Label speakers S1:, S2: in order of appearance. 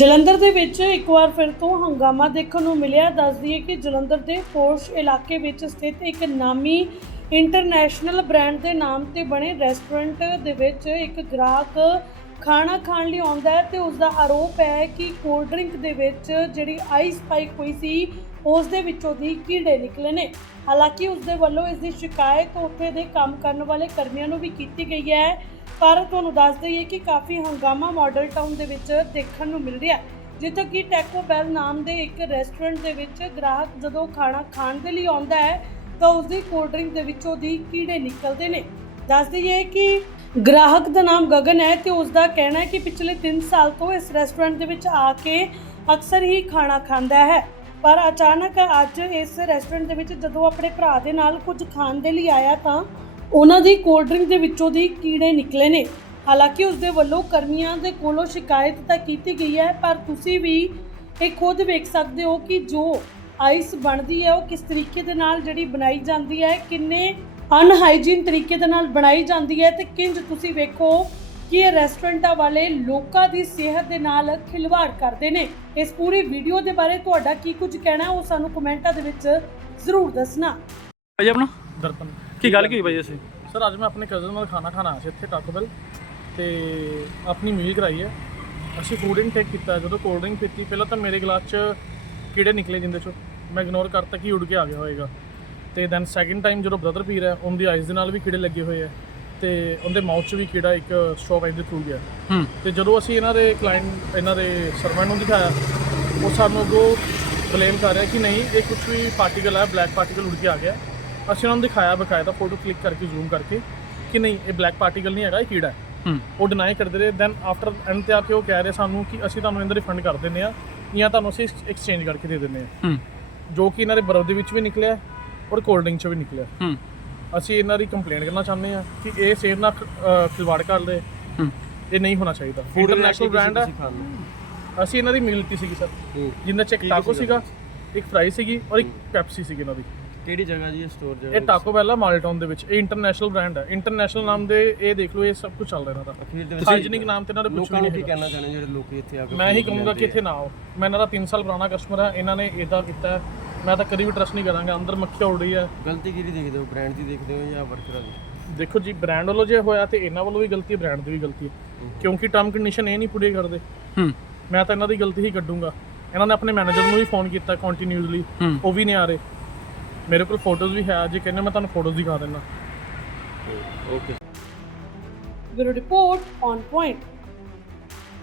S1: ਜਲੰਧਰ ਦੇ ਵਿੱਚ ਇੱਕ ਵਾਰ ਫਿਰ ਤੋਂ ਹੰਗਾਮਾ ਦੇਖਣ ਨੂੰ ਮਿਲਿਆ। ਦੱਸ ਦਈਏ ਕਿ ਜਲੰਧਰ ਦੇ ਪੋਰਸ਼ ਇਲਾਕੇ ਵਿੱਚ ਸਥਿਤ ਇੱਕ ਨਾਮੀ ਇੰਟਰਨੈਸ਼ਨਲ ਬ੍ਰਾਂਡ ਦੇ ਨਾਮ ਤੇ ਬਣੇ ਰੈਸਟੋਰੈਂਟ ਦੇ ਵਿੱਚ ਇੱਕ ਗ੍ਰਾਹਕ ਖਾਣਾ ਖਾਣ ਲਈ ਆਉਂਦਾ ਹੈ ਤੇ ਉਸ ਦਾ ਆਰੋਪ ਹੈ ਕਿ ਕੋਲਡ ਡਰਿੰਕ ਦੇ ਵਿੱਚ ਜਿਹੜੀ ਆਈਸ ਪਾਈ ਹੋਈ ਸੀ, ਉਸ ਦੇ ਵਿੱਚੋਂ ਦੀ ਕੀੜੇ ਨਿਕਲੇ ਨੇ। ਹਾਲਾਂਕਿ ਉਸ ਦੇ ਵੱਲੋਂ ਇਸ ਦੀ ਸ਼ਿਕਾਇਤ ਉੱਥੇ ਦੇ ਕੰਮ ਕਰਨ ਵਾਲੇ ਕਰਮੀਆਂ ਨੂੰ ਵੀ ਕੀਤੀ ਗਈ ਹੈ। ਪਰ ਤੁਹਾਨੂੰ ਦੱਸ ਦਈਏ ਕਿ ਕਾਫੀ ਹੰਗਾਮਾ ਮਾਡਲ ਟਾਊਨ ਦੇ ਵਿੱਚ ਦੇਖਣ ਨੂੰ ਮਿਲ ਰਿਹਾ ਹੈ, ਜਿੱਥੇ ਕਿ ਟੈਕੋ ਬੈਲ ਨਾਮ ਦੇ ਇੱਕ ਰੈਸਟੋਰੈਂਟ ਦੇ ਵਿੱਚ ਗ੍ਰਾਹਕ ਜਦੋਂ ਖਾਣਾ ਖਾਣ ਦੇ ਲਈ ਆਉਂਦਾ ਹੈ, ਤਾਂ ਉਸ ਦੀ ਕੋਲਡ ਡਰਿੰਕ ਦੇ ਵਿੱਚੋਂ ਦੀ ਕੀੜੇ ਨਿਕਲਦੇ ਨੇ। ਦੱਸ ਦਈਏ ਕਿ ਗ੍ਰਾਹਕ ਦਾ ਨਾਮ ਗਗਨ ਹੈ ਤੇ ਉਸ ਦਾ ਕਹਿਣਾ ਹੈ ਕਿ ਪਿਛਲੇ 3 ਸਾਲ ਤੋਂ ਇਸ ਰੈਸਟੋਰੈਂਟ ਦੇ ਵਿੱਚ ਆ ਕੇ ਅਕਸਰ ਹੀ ਖਾਣਾ ਖਾਂਦਾ ਹੈ। ਪਰ ਅਚਾਨਕ ਅੱਜ ਇਸ ਰੈਸਟੋਰੈਂਟ ਦੇ ਵਿੱਚ ਜਦੋਂ ਆਪਣੇ ਭਰਾ ਦੇ ਨਾਲ ਕੁਝ ਖਾਣ ਦੇ ਲਈ ਆਇਆ ਤਾਂ ਉਹਨਾਂ ਦੀ ਕੋਲਡ ਡਰਿੰਕ ਦੇ ਵਿੱਚੋਂ ਦੀ ਕੀੜੇ ਨਿਕਲੇ ਨੇ। ਹਾਲਾਂਕਿ ਉਸ ਦੇ ਵੱਲੋਂ ਕਰਮੀਆਂ ਦੇ ਕੋਲੋਂ ਸ਼ਿਕਾਇਤ ਤਾਂ ਕੀਤੀ ਗਈ ਹੈ ਪਰ ਤੁਸੀਂ ਵੀ ਇਹ ਖੁਦ ਵੇਖ ਸਕਦੇ ਹੋ ਕਿ ਜੋ ਆਈਸ ਬਣਦੀ ਹੈ ਉਹ ਕਿਸ ਤਰੀਕੇ ਦੇ ਨਾਲ ਜਿਹੜੀ ਬਣਾਈ ਜਾਂਦੀ ਹੈ ਕਿੰਨੇ ਅਨਹਾਈਜੀਨ ਤਰੀਕੇ ਦੇ ਨਾਲ ਬਣਾਈ ਜਾਂਦੀ ਹੈ ਤੇ ਕਿੰਜ ਤੁਸੀਂ ਵੇਖੋ ਕਿ ਇਹ ਰੈਸਟੋਰੈਂਟਾਂ ਵਾਲੇ ਲੋਕਾਂ ਦੀ ਸਿਹਤ ਦੇ ਨਾਲ ਖਿਲਵਾੜ ਕਰਦੇ ਨੇ। ਇਸ ਪੂਰੀ ਵੀਡੀਓ ਦੇ ਬਾਰੇ ਤੁਹਾਡਾ ਕੀ ਕੁਝ ਕਹਿਣਾ ਉਹ ਸਾਨੂੰ ਕਮੈਂਟਾਂ ਦੇ ਵਿੱਚ ਜ਼ਰੂਰ ਦੱਸਣਾ।
S2: ਭਾਈ ਆਪਣਾ?
S3: ਦਰਪਨ।
S2: ਕੀ ਗੱਲ ਕੀ ਹੋਈ ਭਾਈ ਅਸੀਂ
S3: ਸਰ ਅੱਜ ਮੈਂ ਆਪਣੇ ਕਜ਼ਨ ਨਾਲ ਖਾਣਾ ਖਾਣਾ ਆਇਆ ਸੀ ਇੱਥੇ ਟਾਕੋ ਬੈਲ ਤੇ ਆਪਣੀ ਮੀਲ ਕਰਾਈ ਹੈ। ਅਸੀਂ ਫੂਡ ਇਨਟੇਕ ਕੀਤਾ ਜਦੋਂ ਕੋਲਡ ਡਰਿੰਕ ਪੀਤੀ ਪਹਿਲਾਂ ਤਾਂ ਮੇਰੇ ਗਲਾਸ 'ਚ ਕੀੜੇ ਨਿਕਲੇ ਜਿੰਦੇ 'ਚੋਂ। ਮੈਂ ਇਗਨੋਰ ਕਰਤਾ ਕਿ ਉੱਡ ਕੇ ਆ ਗਿਆ ਹੋਏਗਾ। ਤੇ ਦੈਨ ਸੈਕਿੰਡ ਟਾਈਮ ਜਦੋਂ ਬ੍ਰਦਰ ਪੀ ਰਿਹਾ ਉਹਦੀ ਆਈਜ਼ ਦੇ ਨਾਲ ਵੀ ਕੀੜੇ ਲੱਗੇ ਹੋਏ ਆ ਤੇ ਉਹਦੇ ਮਾਊਥ 'ਚ ਵੀ ਕੀੜਾ ਇੱਕ ਸਟ੍ਰੋਬ ਆਈ ਦੇ ਥਰੂ ਗਿਆ। ਤੇ ਜਦੋਂ ਅਸੀਂ ਇਹਨਾਂ ਦੇ ਕਲਾਇੰਟ ਇਹਨਾਂ ਦੇ ਸਰਵੈਂਟ ਨੂੰ ਦਿਖਾਇਆ ਉਹ ਸਾਨੂੰ ਅੱਗੋਂ ਬਲੇਮ ਕਰ ਰਿਹਾ ਕਿ ਨਹੀਂ ਇਹ ਕੁਝ ਵੀ ਪਾਰਟੀਕਲ ਹੈ ਬਲੈਕ ਪਾਰਟੀਕਲ ਉੱਡ ਕੇ ਆ ਗਿਆ। ਅਸੀਂ ਉਹਨਾਂ ਨੂੰ ਦਿਖਾਇਆ ਬਕਾਇਦਾ ਫੋਟੋ ਕਲਿੱਕ ਕਰਕੇ ਜ਼ੂਮ ਕਰਕੇ ਕਿ ਨਹੀਂ ਇਹ ਬਲੈਕ ਪਾਰਟੀਕਲ ਨਹੀਂ ਹੈਗਾ ਇਹ ਕੀੜਾ ਹੈ।
S2: ਹੂੰ।
S3: ਉਹ ਡਿਨਾਈ ਕਰਦੇ ਰਹੇ। ਦੈਨ ਆਫਟਰ ਐਂਡ ਤੇ ਆ ਕੇ ਉਹ ਕਹਿ ਰਹੇ ਸਾਨੂੰ ਕਿ ਅਸੀਂ ਤੁਹਾਨੂੰ ਇਹਦਾ ਰਿਫੰਡ ਕਰ ਦਿੰਦੇ ਆ ਜਾਂ ਤੁਹਾਨੂੰ ਅਸੀਂ ਐਕਸਚੇਂਜ ਕਰਕੇ ਦੇ ਦਿੰਦੇ ਆ
S2: ਹੂੰ।
S3: ਜੋ ਕਿ ਇਹਨਾਂ ਦੇ ਬਰਫ ਦੇ ਵਿੱਚ ਵੀ ਨਿਕਲਿਆ ਔਰ ਕੋਲਡ ਡਰਿੰਕ 'ਚ ਵੀ ਨਿਕਲਿਆ।
S2: ਹੂੰ।
S3: ਅਸੀਂ ਇਹਨਾਂ ਦੀ ਕੰਪਲੇਂਟ ਕਰਨਾ ਚਾਹੁੰਦੇ ਆ ਕਿ ਇਹ ਸੇਰ ਨਾਲ ਖਿਲਵਾੜ ਕਰਦੇ
S2: ਹੂੰ।
S3: ਇਹ ਨਹੀਂ ਹੋਣਾ ਚਾਹੀਦਾ। ਇੰਟਰਨੈਸ਼ਨਲ ਬ੍ਰਾਂਡ ਹੈ ਅਸੀਂ ਇਹਨਾਂ ਦੀ ਮੀਲ ਲਿੱਤੀ ਸੀਗੀ ਸਰ। ਜਿੰਨਾ ਚ ਇੱਕ ਟਾਕੋ ਸੀਗਾ? ਇੱਕ ਫਰਾਈ ਸੀਗੀ ਔਰ ਇੱਕ ਪੈਪਸੀ ਸੀਗੀ ਇਹਨਾਂ ਦੀ।
S4: ਕਿਹੜੀ ਜਗ੍ਹਾ ਜੀ ਇਹ ਸਟੋਰ ਜਗ੍ਹਾ
S3: ਇਹ ਟਾਕੋ ਬੈਲ ਆ ਮਾਲਟਾਊਨ ਦੇ ਵਿੱਚ। ਇਹ ਇੰਟਰਨੈਸ਼ਨਲ ਬ੍ਰਾਂਡ ਹੈ ਇੰਟਰਨੈਸ਼ਨਲ ਨਾਮ ਦੇ ਇਹ ਦੇਖ ਲਓ ਇਹ ਸਭ ਕੁਝ ਚੱਲ ਰਿਹਾ ਇਹਨਾਂ ਦਾ।
S4: ਅਖੀਰ ਦੇ ਵਿੱਚ
S3: ਹਾਈਜੀਨਿਕ ਨਾਮ ਤੇ ਇਹਨਾਂ ਦੇ ਕੁਝ
S4: ਲੋਕਾਂ ਨੂੰ
S3: ਨਹੀਂ
S4: ਕੀ। ਕਹਿਣਾ ਚਾਹੁੰਦੇ ਜਿਹੜੇ ਲੋਕੀ ਇੱਥੇ ਆ ਕੇ
S3: ਮੈਂ ਹੀ ਕਹੂੰਗਾ ਕਿ ਇੱਥੇ ਨਾ ਆਓ। ਮੈਂ ਇਹਨਾਂ ਦਾ 3 ਸਾਲ ਪੁਰਾਣਾ ਕਸਟਮਰ ਹੈ ਇਹਨਾਂ ਨੇ ਇਦਾਂ ਕੀਤਾ। ਹੈ, ਮੈਂ ਤਾਂ ਕਦੀ ਵੀ ਟਰਸਟ ਨਹੀਂ ਕਰਾਂਗਾ। ਅੰਦਰ ਮੱਖੀ ਉੱਡ ਰਹੀ ਹੈ।
S4: ਗਲਤੀ ਕਿਹਦੀ ਦੇਖਦੇ ਹੋ? ਬ੍ਰਾਂਡ ਦੀ ਦੇਖਦੇ ਹੋ ਜਾਂ ਵਰਕਰਾਂ ਦੀ?
S3: ਦੇਖੋ ਜੀ ਬ੍ਰਾਂਡ ਵੱਲੋਂ ਜੇ ਹੋਇਆ ਤੇ ਇਹਨਾਂ ਵੱਲੋਂ ਵੀ ਗਲਤੀ ਹੈ ਬ੍ਰਾਂਡ ਦੀ ਵੀ ਗਲਤੀ ਹੈ। ਕਿਉਂਕਿ ਟਰਮ ਕੰਡੀਸ਼ਨ ਇਹ ਨਹੀਂ ਪੂਰੇ ਕਰਦੇ।
S2: ਹੂੰ।
S3: ਮੈਂ ਤਾਂ ਇਹਨਾਂ ਦੀ ਗਲਤੀ ਹੀ ਕੱਢੂੰਗਾ। ਇਹਨਾਂ ਨੇ ਆਪਣੇ ਮੈਨੇਜਰ ਨੂੰ ਵੀ ਫੋਨ ਕੀਤਾ ਕੰਟੀਨਿਊਸਲੀ ਉਹ ਵੀ ਨਹੀਂ ਆ ਰਹੇ। ਮੇਰੇ ਕੋਲ ਫੋਟੋਜ਼ ਵੀ ਹੈ ਜੇ ਕਹਿੰਦੇ ਮੈਂ ਤੁਹਾਨੂੰ ਫੋਟੋਜ਼ ਦਿਖਾ ਦਿੰਦਾ।
S4: Okay.
S1: Bureau report on point.